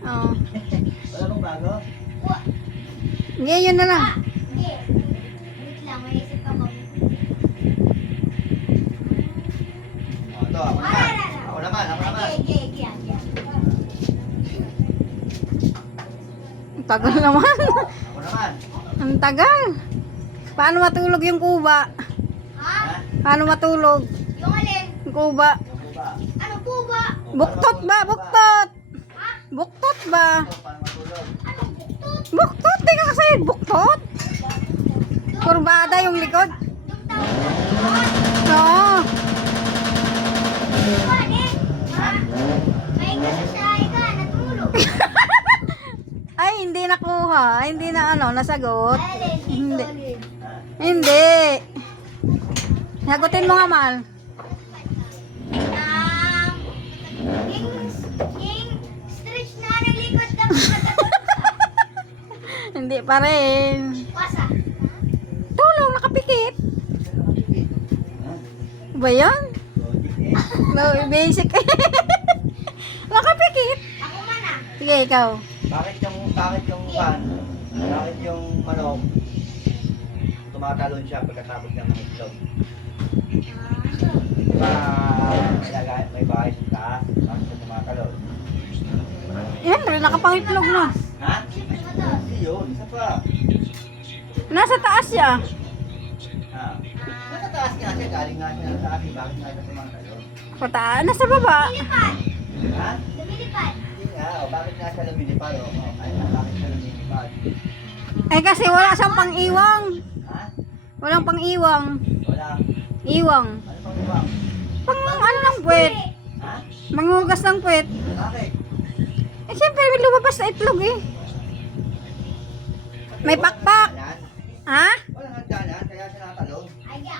Oo. Wala bang bago? Hindi, yun na lang. Hindi. Wait lang, may isip ako. Oh, ito, ako naman. Ako naman, ako naman. Okay. Ang tagal naman. Ako naman. Ang tagal. Paano matulog yung kuba? Ha? Ha? Paano matulog Yung alin? yung kuba? Yung po ba? Ano po ba? Buktot ba? Buktot! Ha? Buktot ba? Ito, paano matulog? Ano buktot? Buktot! Di ka kasi buktot? Kurbada yung likod? Yung tawag na. Oo. Alin? Ha? May kasasay ka, natulog. Ay, hindi nakuha. Ay, hindi na nasagot. Alin? Hindi. Alin? Ha? Hindi. Sagutin mo nga, Mal. Yung stretch na ng likod na Hindi pa rin. pasa. Tulong, nakapikit. Ha? Ba yan? Logic eh. No, basic. Nakapikit. Ako man ah. Sige, ikaw. Bakit yung manok tumatalon siya pagkatapos ng mga itlog? May bahay sa taas, bakit siya tumatalon? Yan, nakapangitlog na. Ha? Siyempre mataas. Hindi yun, isa pa. Nasa taas siya. Ha? Nasa taas nga siya, galing nga siya ng taas, bakit nga siya tumatalon? Pataan, nasa baba. Lumilipad. Ha? Lumilipad. Hindi nga, bakit nga siya lumilipad? Bakit siya lumilipad? Eh kasi wala siyang pang-iwang. Ha? Walang pang-iwang. Wala. Iwang. Ano pang ibang? Pang ano ng puwet. Ha? Mangugas ng puwet. Bakit? Eh siyempre may lumabas na itlog eh. May pakpak. Yan. Ha? Walang hagdanan, kaya siya nakatalon.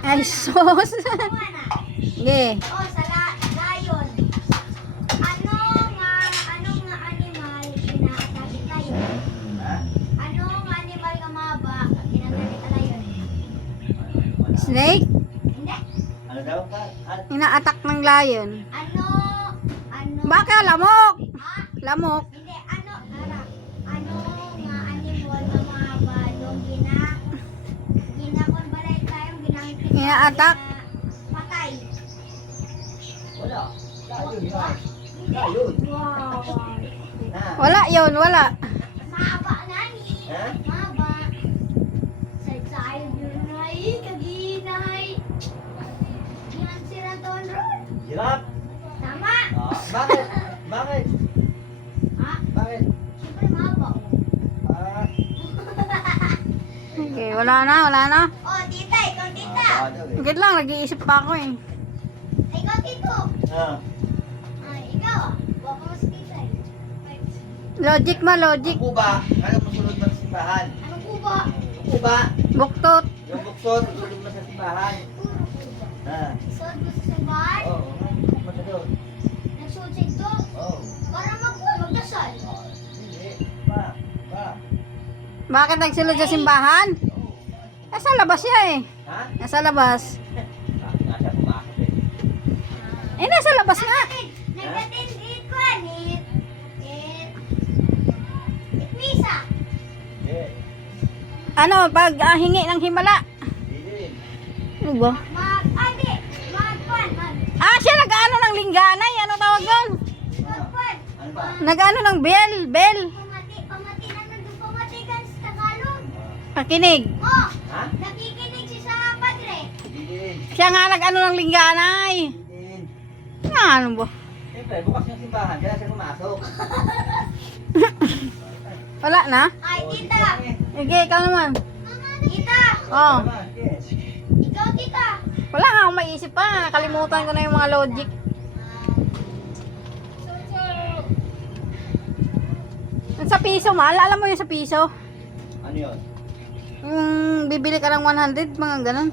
Ay sos. Ako man ah. Sige. Oh, sa lion. Ano nga animal kinakatabi tayo? Ha? Ano nga animal nga maba kinakatabi tayo? Snake. Hindi. Ano daw ka? Ina-attack ng lion. Ano? Baka lamok. Ha? Lamok. Hindi, ano nga animal nga maba yung ginakonbalay tayo, ginangkit Ina-attack. patay. Wala. Layon yun. Layon. Wow. Ha? Wala yon, wala. Maba nani. Ha? Maba. Say yun ay kaginay. Yan sila doon ron. Hirap. Tama. Bakit? Bakit? Ha? Bakit? Siyempre maba. Ah. Okay, wala na. Oh, tita, ikaw tita. Agad lang, nag-iisip pa ako eh. Ikaw tito. Ah. Ikaw ah. Baka mas tita eh. Logic ma, logic. Ang kuba, ano masunod mo sa simbahan? Anong kuba? Ang kuba, Buktot. yung buksod, masunod mo sa simbahan. Puro kuba. Ha? Isod mo sa simbahan? Oo, masunod. Nagsuot sa ito? Oo. Para magdasal. Hindi. Pa. Bakit nagsulod sa simbahan? Nasa labas siya eh. Ha? Nasa labas. Bakit nga siya pumasok eh? Eh, nasa labas nga. Nagdating ko misa. Hindi. Ano, pag hingi ng himala. Hindi. Ano ba? Ah, siya nag-ano ng lingganay. Ano tawag doon? Ano ba? Nag-ano ng bell. Pamati na nandun pamatigan sa Tagalog. Pakinig. Oh, Ha? nakikinig si sa padre. Hindi. Siya nga nag-ano ng lingganay. Hindi. Ano ba? Siyempre, bukas yung simbahan, kaya siya pumasok. Wala na? Ay, tita. Sige, ikaw naman. Tita. Oh. Yes. Ikaw, tita. Wala nga akong maisip pa. Nakalimutan ko na yung mga logic. Yung sa piso, mahal. Alam mo yung sa piso? Ano yun? Yung bibili ka ng 100, mga ganun.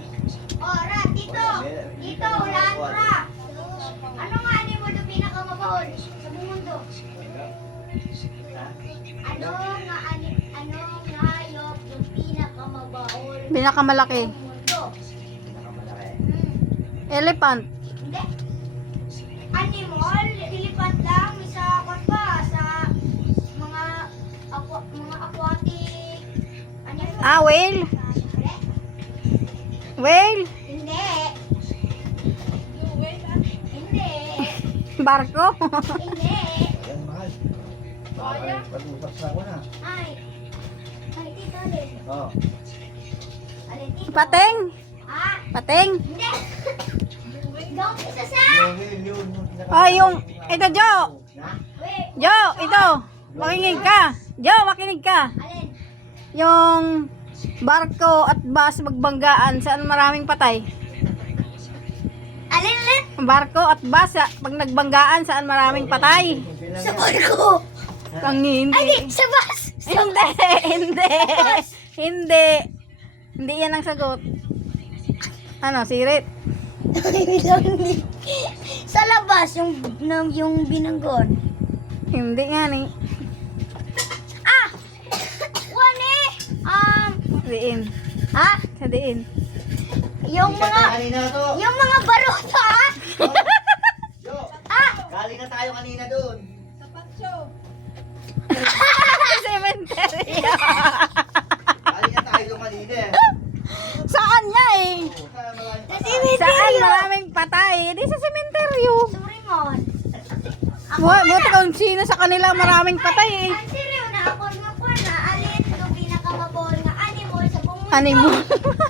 Oh, Ra, tito. Tito, ulaan mo, Ra. Ano nga animal yung pinakamabahol sa buong mundo? Ha? Ano nga hayop yung pinakamabahol Pinakamalaki. sa mundo? Pinakamalaki. Elephant. Hindi. Animal, lilipat lang sa kwan ba? Sa Ah, whale? Whale? Hindi. Hindi. Barko? Hindi. Ayan, mahal. Baka pag-usap sa ako na. Ay. Ay, tito, alin? Oo. Alin, tito? Pateng? Ah, Pateng? hindi. Yung isa sa... Yun. Oh, yung... Ito, Jo! Na? Wait. Jo, ito! Makinig ka! Jo, makinig ka! Alin? Yung barko at bus magbanggaan, saan maraming patay? Alin, alin? Barko at bus, pag nagbanggaan, saan maraming patay? Sa barko. Ang hindi. Ay, di, sa bus. Hindi. Hindi yan ang sagot. Ano, sirit? Sa labas, yung binanggon. Hindi nga ni. Ah! Wani! Diin. Ha? Sa diin. Yung Ikat na mga... kanina to. Yung mga baruta, ha? Jo, Ah! galing na tayo kanina doon. Cemetery. Galing na tayo doon kanina eh. Saan niya eh? Oo, saan maraming Sa patay? cemetery. Saan maraming patay? Di sa sementeryo. Suringon. Buti kung sino sa kanila maraming patay eh. Ang siriw na ako nga po na alin yung pinakamabol nga animal sa buong mundo. Animal?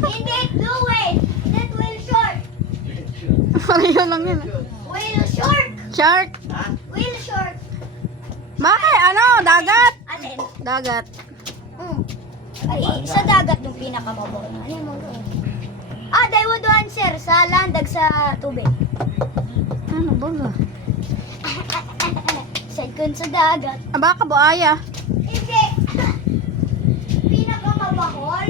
Hindi, blue whale. That whale shark. Pareho lang yun. Whale shark. Shark? Ha? Whale shark. Bakit? Ano? Dagat? Alin? Dagat. Ay, sa dagat yung pinakamabol na animal. Ah, they would answer sa landag sa tubig. Ano ba? Second sa dagat. Ah, baka buaya. Hindi. Pinakamabahol.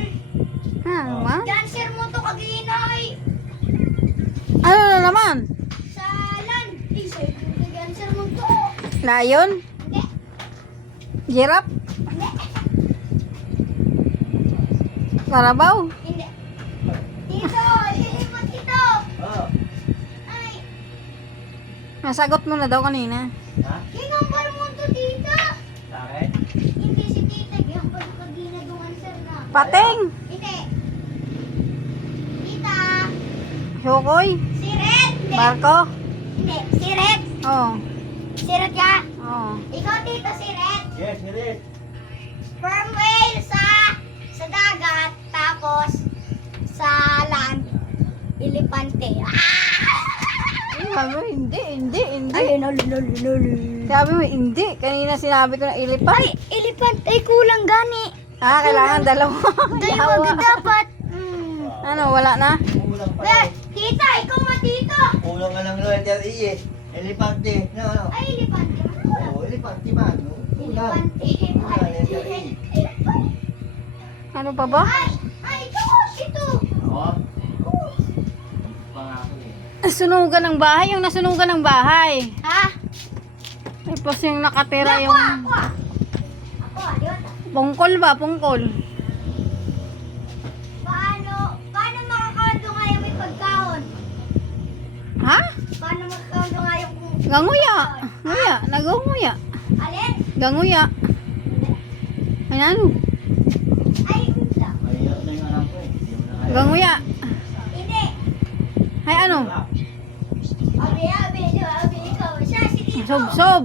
Ano naman? Dancer mo to kaginay. Ano na naman? Sa land. Second sa dancer mo to. Lion? Hindi. Giraffe? Hindi. Karabaw? Hindi. Dito. Lilipat dito. Oo. Ay. Nasagot mo na daw kanina. Ha? Kinambar mo to dito. Sa akin? Hindi si tita. Yung pagkagina yung answer na. Pateng? Hindi. Tita. Sukoy? Si Red. Hindi. Barko? Hindi. Si Red. Oo. Si Red ka. Oo. Ikaw tito si Red. Yes, it is. Sperm whale sa dagat. Tapos sa land. Elepante. Sabi mo, hindi. Ay, lolo. Sabi mo, hindi. Kanina sinabi ko na ilipan. Ay, elepante. Ay, kulang gani. Ah, kailangan dalawa. Dalawa Yawa. dapat. Ano, wala na? Kulang pa Wait, eh. tita, ikaw nga dito. Kulang ka ng letter E eh. Elefante. No. Ay, elepante. Oo, elefante man. No? Kulang. Elepante. Kulang letter E. Ano pa ba? Ay, ito. Ito. Oo. Pangako eh. Sunugan ng bahay. Yung nasunugan ng bahay. Ha? Tapos yung nakatira Ako, yung... ako. Ako, adiota. Pungkol ba? Pungkol. Paano makakaundo nga yung may pagkaon? Ha? Paano makakaundo nga yung... Ganguya. Nguya. Nagunguya. Alin? Ganguya. Ay, ano? Ay, hindi. Mahirap na yung anak ko eh. Hindi mo na kaya. Ganguya. Hindi. Ay, ano? Abi, ikaw. Siya, si Tito. Sob-sob.